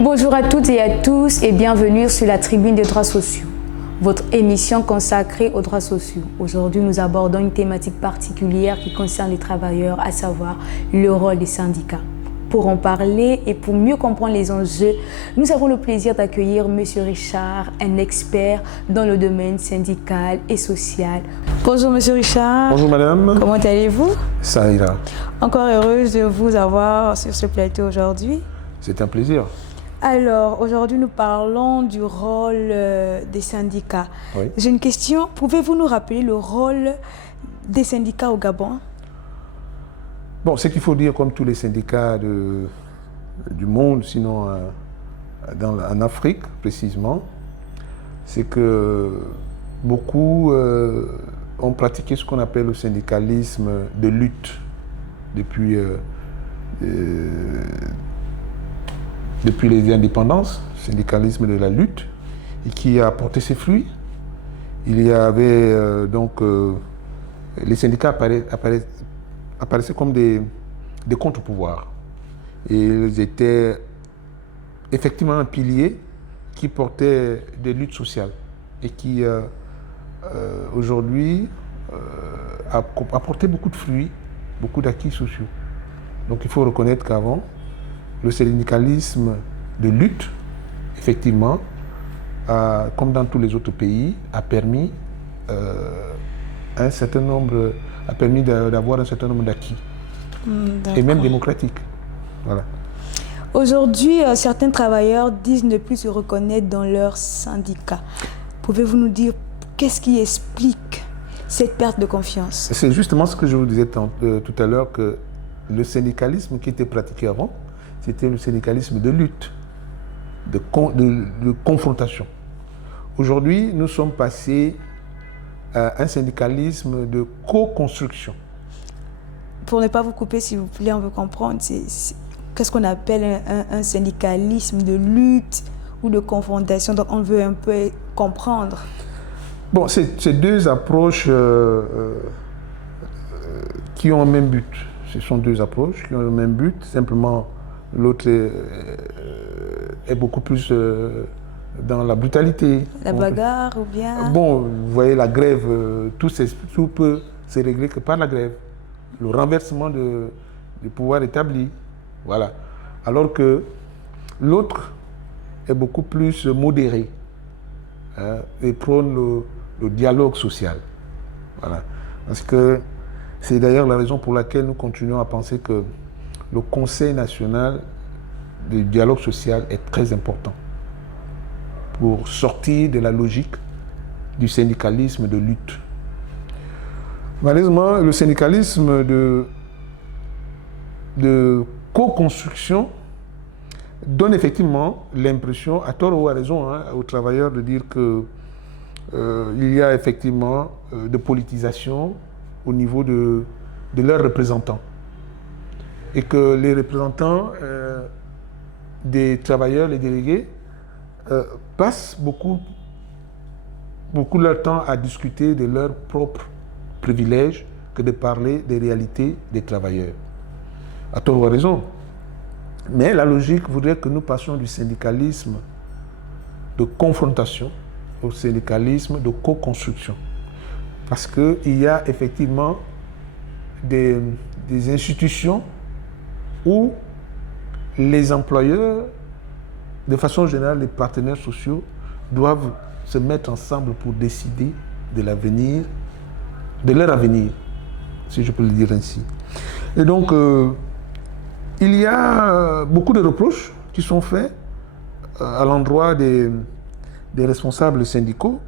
Bonjour à toutes et à tous et bienvenue sur la Tribune des droits sociaux, votre émission consacrée aux droits sociaux. Aujourd'hui, nous abordons une thématique particulière qui concerne les travailleurs, à savoir le rôle des syndicats. Pour en parler et pour mieux comprendre les enjeux, nous avons le plaisir d'accueillir M. Richard, un expert dans le domaine syndical et social. Bonjour M. Richard. Bonjour madame. Comment allez-vous? Ça ira. Encore heureuse de vous avoir sur ce plateau aujourd'hui. C'est un plaisir. Alors, aujourd'hui, nous parlons du rôle des syndicats. Oui. J'ai une question. Pouvez-vous nous rappeler le rôle des syndicats au Gabon? Bon, ce qu'il faut dire, comme tous les syndicats du monde, sinon en Afrique précisément, c'est que beaucoup ont pratiqué ce qu'on appelle le syndicalisme de lutte depuis les indépendances, syndicalisme de la lutte, et qui a porté ses fruits. Il y avait les syndicats apparaissaient comme des contre-pouvoirs. Et ils étaient effectivement un pilier qui portait des luttes sociales et qui aujourd'hui a porté beaucoup de fruits, beaucoup d'acquis sociaux. Donc il faut reconnaître qu'avant, le syndicalisme de lutte, effectivement, comme dans tous les autres pays, a permis d'avoir un certain nombre d'acquis, et même démocratiques. Voilà. Aujourd'hui, certains travailleurs disent ne plus se reconnaître dans leur syndicat. Pouvez-vous nous dire qu'est-ce qui explique cette perte de confiance? C'est justement ce que je vous disais tout à l'heure, que le syndicalisme qui était pratiqué avant, c'était le syndicalisme de lutte, de confrontation. Aujourd'hui, nous sommes passés à un syndicalisme de co-construction. Pour ne pas vous couper, s'il vous plaît, on veut comprendre, qu'est-ce qu'on appelle un syndicalisme de lutte ou de confrontation? Donc on veut un peu comprendre. Bon, c'est deux approches qui ont le même but. Ce sont deux approches qui ont le même but, simplement l'autre est beaucoup plus dans la brutalité. La bagarre ou bien... Bon, vous voyez, la grève, tout peut se régler que par la grève. Le renversement du pouvoir établi. Voilà. Alors que l'autre est beaucoup plus modéré, et prône le dialogue social. Voilà. Parce que c'est d'ailleurs la raison pour laquelle nous continuons à penser que le Conseil national du dialogue social est très important pour sortir de la logique du syndicalisme de lutte. Malheureusement, le syndicalisme de co-construction donne effectivement l'impression, à tort ou à raison, aux travailleurs de dire qu'il y a effectivement de politisation au niveau de leurs représentants. Et que les représentants des travailleurs, les délégués, passent beaucoup leur temps à discuter de leurs propres privilèges que de parler des réalités des travailleurs. À tort ou à raison. Mais la logique voudrait que nous passions du syndicalisme de confrontation au syndicalisme de co-construction. Parce qu'il y a effectivement des institutions où les employeurs, de façon générale, les partenaires sociaux, doivent se mettre ensemble pour décider de l'avenir, de leur avenir, si je peux le dire ainsi. Et donc, il y a beaucoup de reproches qui sont faits à l'endroit des responsables syndicaux,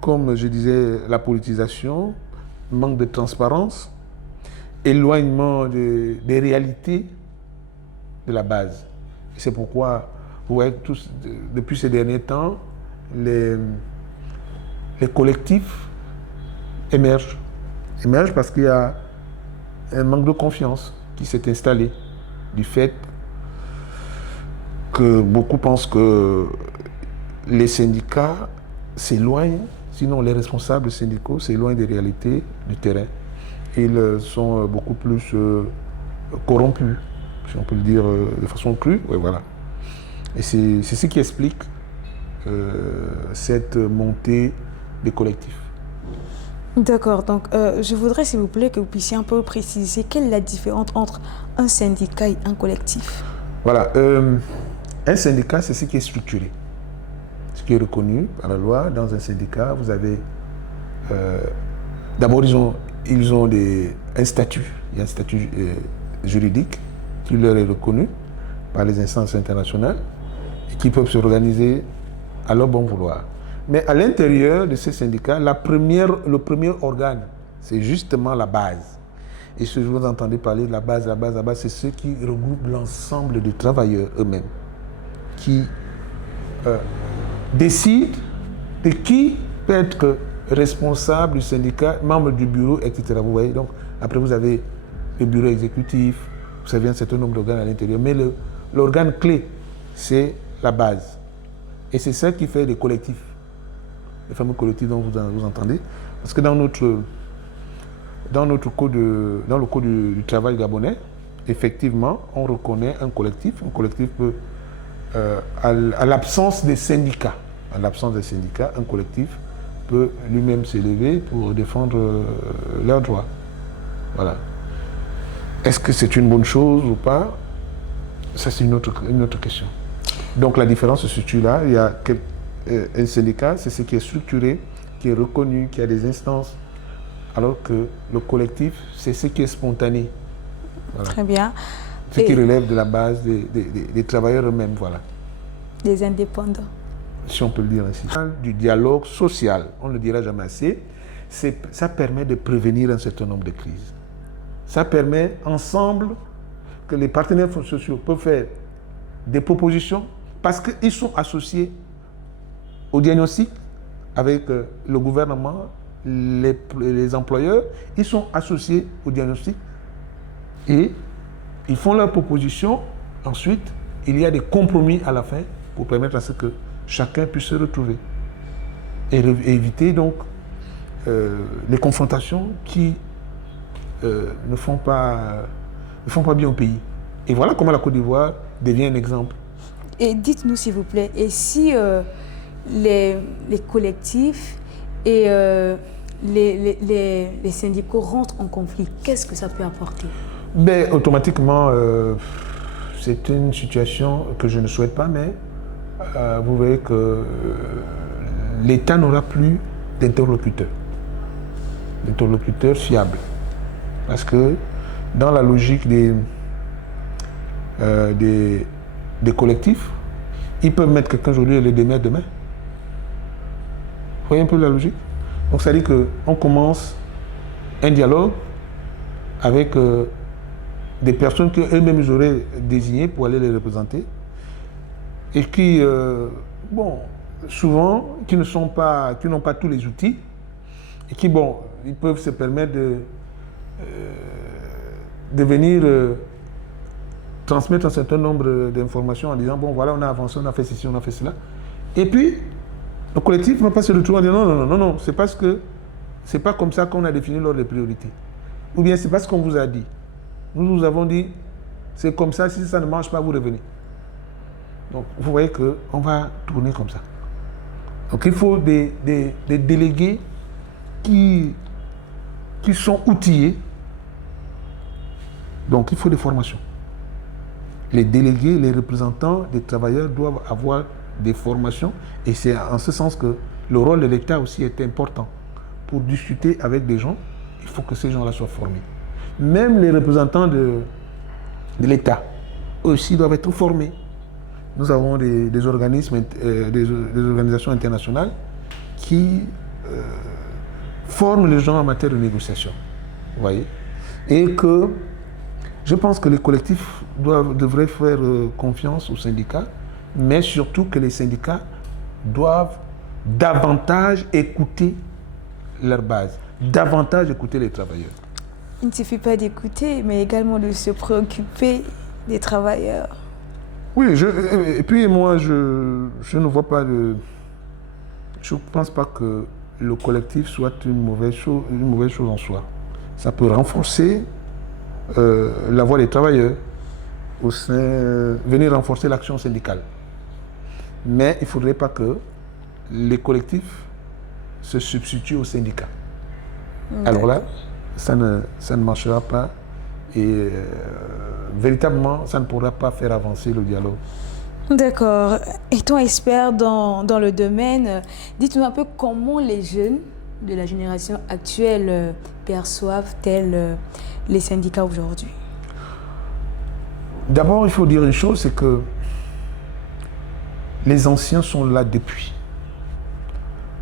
comme je disais, la politisation, manque de transparence, éloignement des réalités de la base. Et c'est pourquoi, vous voyez, depuis ces derniers temps, les collectifs émergent parce qu'il y a un manque de confiance qui s'est installé du fait que beaucoup pensent que les syndicats s'éloignent, sinon les responsables syndicaux s'éloignent des réalités du terrain. Ils sont beaucoup plus corrompus, si on peut le dire de façon crue. Ouais, voilà. Et c'est ce qui explique cette montée des collectifs. D'accord, donc je voudrais s'il vous plaît que vous puissiez un peu préciser quelle est la différence entre un syndicat et un collectif. Voilà, un syndicat, c'est ce qui est structuré, ce qui est reconnu par la loi. Dans un syndicat, vous avez... D'abord, ils ont un statut, il y a un statut juridique qui leur est reconnu par les instances internationales et qui peuvent s'organiser à leur bon vouloir. Mais à l'intérieur de ces syndicats, le premier organe, c'est justement la base. Et ce que vous entendez parler de la base, c'est ceux qui regroupent l'ensemble des travailleurs eux-mêmes, qui décident de qui peut être responsable du syndicat, membre du bureau, etc. Vous voyez, donc après vous avez le bureau exécutif, vous savez un certain nombre d'organes à l'intérieur, mais l'organe clé, c'est la base. Et c'est ça qui fait les collectifs, les fameux collectifs dont vous entendez. Parce que dans le code du travail gabonais, effectivement, on reconnaît un collectif. Un collectif peut, à l'absence des syndicats, un collectif peut lui-même s'élever pour défendre leurs droits. Voilà. Est-ce que c'est une bonne chose ou pas? Ça, c'est une autre question. Donc la différence se situe là. Il y a un syndicat, c'est ce qui est structuré, qui est reconnu, qui a des instances, alors que le collectif, c'est ce qui est spontané. Voilà. Très bien. Ce qui relève de la base des travailleurs eux-mêmes, voilà. Des indépendants. Si on peut le dire ainsi. Du dialogue social, on ne le dira jamais assez, ça permet de prévenir un certain nombre de crises. Ça permet ensemble que les partenaires sociaux peuvent faire des propositions parce qu'ils sont associés au diagnostic avec le gouvernement, les employeurs, ils sont associés au diagnostic et ils font leurs propositions. Ensuite, il y a des compromis à la fin pour permettre à ce que chacun puisse se retrouver et éviter donc les confrontations qui ne font pas bien au pays. Et voilà comment la Côte d'Ivoire devient un exemple. Et dites-nous s'il vous plaît, et si les collectifs et les syndicats rentrent en conflit, qu'est-ce que ça peut apporter? Ben, automatiquement, c'est une situation que je ne souhaite pas, mais vous verrez que l'État n'aura plus d'interlocuteurs fiables. Parce que dans la logique des collectifs, ils peuvent mettre quelqu'un aujourd'hui et le démettre demain. Vous voyez un peu la logique? Donc ça dit qu'on commence un dialogue avec des personnes qu'eux-mêmes auraient désignées pour aller les représenter et qui, souvent, qui n'ont pas tous les outils et qui, ils peuvent se permettre de venir transmettre un certain nombre d'informations en disant, voilà, on a avancé, on a fait ceci, on a fait cela. Et puis, le collectif ne va pas se retrouver en disant, non, c'est parce que c'est pas comme ça qu'on a défini l'ordre des priorités. Ou bien c'est pas ce qu'on vous a dit. Nous avons dit, c'est comme ça, si ça ne marche pas, vous revenez. Donc, vous voyez qu'on va tourner comme ça. Donc, il faut des délégués qui sont outillés. Donc, il faut des formations. Les délégués, les représentants des travailleurs doivent avoir des formations. Et c'est en ce sens que le rôle de l'État aussi est important. Pour discuter avec des gens, il faut que ces gens-là soient formés. Même les représentants de l'État, eux aussi doivent être formés. Nous avons des organismes, des organisations internationales qui forment les gens en matière de négociation. Vous voyez? Et que je pense que les collectifs devraient faire confiance aux syndicats, mais surtout que les syndicats doivent davantage écouter leur base, davantage écouter les travailleurs. Il ne suffit pas d'écouter, mais également de se préoccuper des travailleurs. Oui, et puis moi, je ne vois pas de... Je ne pense pas que le collectif soit une mauvaise chose en soi. Ça peut renforcer la voix des travailleurs, venir renforcer l'action syndicale. Mais il ne faudrait pas que les collectifs se substituent aux syndicats. Alors là, ça ne marchera pas et véritablement, ça ne pourra pas faire avancer le dialogue. D'accord. Étant expert dans le domaine, dites-nous un peu comment les jeunes de la génération actuelle perçoivent-elles les syndicats aujourd'hui? D'abord, il faut dire une chose, c'est que les anciens sont là depuis.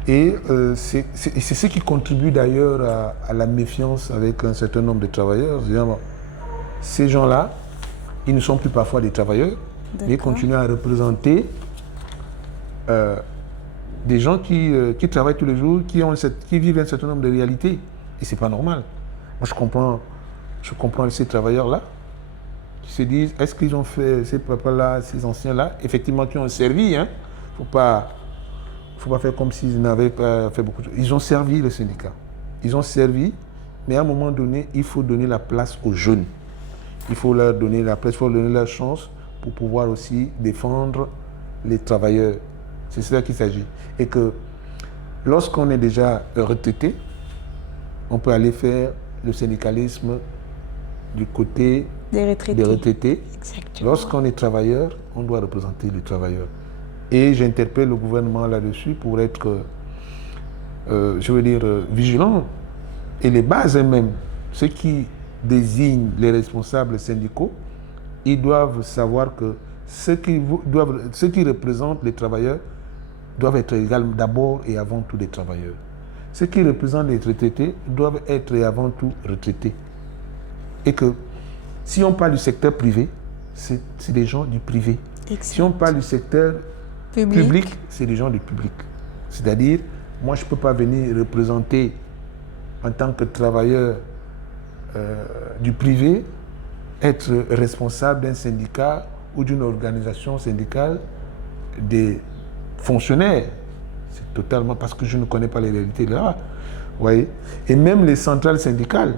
Et c'est ce qui contribue d'ailleurs à la méfiance avec un certain nombre de travailleurs. Ces gens-là, ils ne sont plus parfois des travailleurs, mais ils continuent à représenter des gens qui travaillent tous les jours, qui vivent un certain nombre de réalités. Et ce n'est pas normal. Moi, je comprends ces travailleurs-là qui se disent, est-ce qu'ils ont fait, ces papas-là, ces anciens-là, effectivement, qui ont servi, hein? Faut pas faire comme s'ils n'avaient pas fait beaucoup de choses. Ils ont servi le syndicat. Ils ont servi, mais à un moment donné, il faut donner la place aux jeunes. Il faut leur donner la place, il faut leur donner la chance pour pouvoir aussi défendre les travailleurs. C'est cela qu'il s'agit. Et que lorsqu'on est déjà retraité, on peut aller faire le syndicalisme du côté des retraités. Exactement. Lorsqu'on est travailleur, on doit représenter les travailleurs. Et j'interpelle le gouvernement là-dessus pour être, vigilant. Et les bases elles-mêmes, ceux qui désignent les responsables syndicaux, ils doivent savoir que ceux qui représentent les travailleurs doivent être d'abord et avant tout des travailleurs. Ceux qui représentent les retraités doivent être et avant tout retraités. Et que si on parle du secteur privé, c'est des gens du privé. Excellent. Si on parle du secteur public, c'est des gens du public. C'est-à-dire, moi je ne peux pas venir représenter en tant que travailleur du privé, être responsable d'un syndicat ou d'une organisation syndicale des fonctionnaires. C'est totalement parce que je ne connais pas les réalités là. Voyez. Et même les centrales syndicales,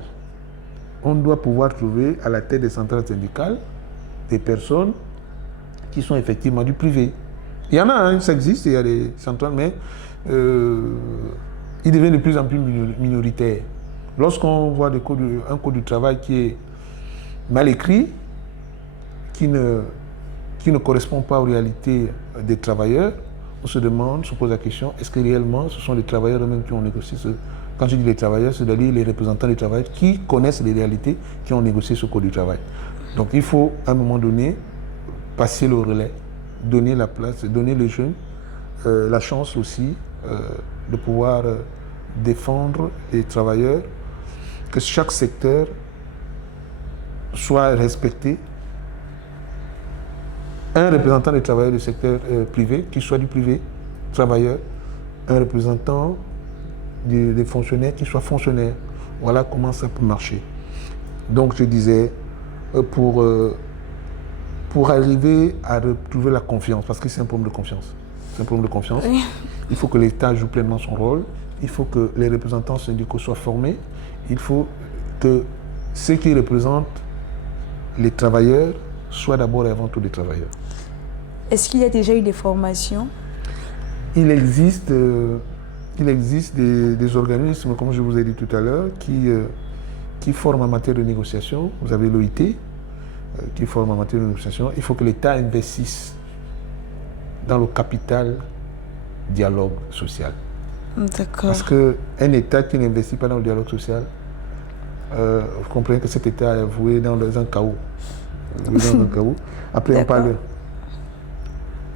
on doit pouvoir trouver à la tête des centrales syndicales des personnes qui sont effectivement du privé. Il y en a, hein, ça existe, il y a des centrales, mais ils deviennent de plus en plus minoritaires. Lorsqu'on voit un code du travail qui est mal écrit, qui ne correspond pas aux réalités des travailleurs, on se pose la question, est-ce que réellement ce sont les travailleurs eux-mêmes qui ont négocié ce... Quand je dis les travailleurs, c'est-à-dire les représentants des travailleurs qui connaissent les réalités, qui ont négocié ce code du travail. Donc il faut à un moment donné passer le relais, donner la place, donner les jeunes la chance aussi de pouvoir défendre les travailleurs, que chaque secteur soit respecté. Un représentant des travailleurs du secteur privé, qui soit du privé, travailleur, un représentant des fonctionnaires, qui soit fonctionnaire. Voilà comment ça peut marcher. Donc je disais, pour arriver à retrouver la confiance, parce que c'est un problème de confiance. C'est un problème de confiance. Oui. Il faut que l'État joue pleinement son rôle. Il faut que les représentants syndicaux soient formés. Il faut que ceux qui représentent les travailleurs soient d'abord et avant tout des travailleurs. Est-ce qu'il y a déjà eu des formations? Il existe des organismes, comme je vous ai dit tout à l'heure, qui forment en matière de négociation. Vous avez l'OIT, qui forme en matière de négociation. Il faut que l'État investisse dans le capital dialogue social. D'accord. Parce qu'un État qui n'investit pas dans le dialogue social, vous comprenez que cet État est voué dans un chaos. Après, on parle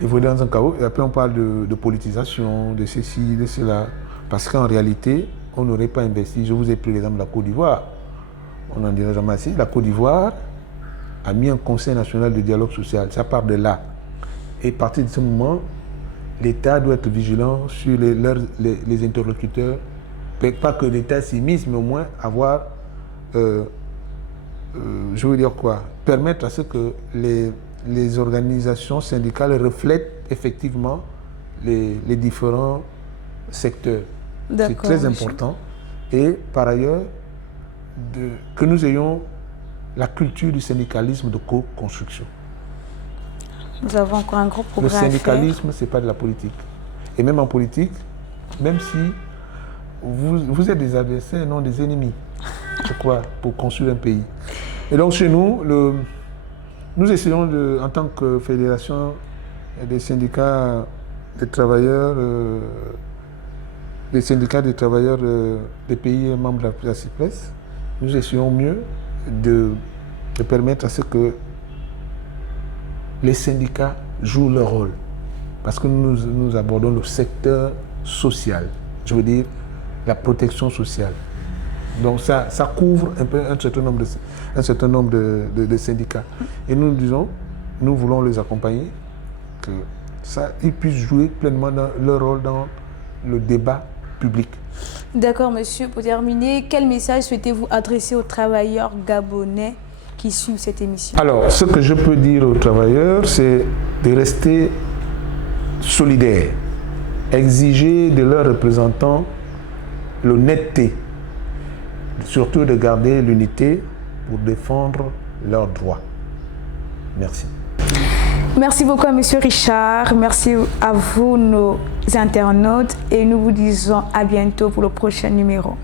dans un chaos, et après on parle de politisation, de ceci, de cela. Parce qu'en réalité, on n'aurait pas investi. Je vous ai pris l'exemple de la Côte d'Ivoire. On n'en dirait jamais assez. La Côte d'Ivoire a mis un conseil national de dialogue social. Ça part de là. Et à partir de ce moment, l'État doit être vigilant sur les interlocuteurs. Pas que l'État s'immisce, mais au moins avoir, je veux dire quoi, permettre à ce que les organisations syndicales reflètent effectivement les différents secteurs. C'est très important. Et par ailleurs, que nous ayons la culture du syndicalisme de co-construction. Nous avons encore un gros Le progrès à faire. syndicalisme, ce n'est pas de la politique. Et même en politique, même si vous êtes des adversaires, non des ennemis, je crois, pour construire un pays. Et donc chez nous, nous essayons, en tant que fédération des syndicats des travailleurs, des pays membres de la CIPRES, nous essayons mieux de permettre à ce que les syndicats jouent leur rôle. Parce que nous abordons le secteur social, je veux dire la protection sociale. Donc ça couvre un peu un certain nombre de syndicats. Et nous disons, nous voulons les accompagner, qu'ils puissent jouer pleinement leur rôle dans le débat public. D'accord, monsieur. Pour terminer, quel message souhaitez-vous adresser aux travailleurs gabonais qui suivent cette émission? Alors, ce que je peux dire aux travailleurs, c'est de rester solidaires, exiger de leurs représentants l'honnêteté, surtout de garder l'unité pour défendre leurs droits. Merci. Merci beaucoup à M. Richard, merci à vous nos internautes et nous vous disons à bientôt pour le prochain numéro.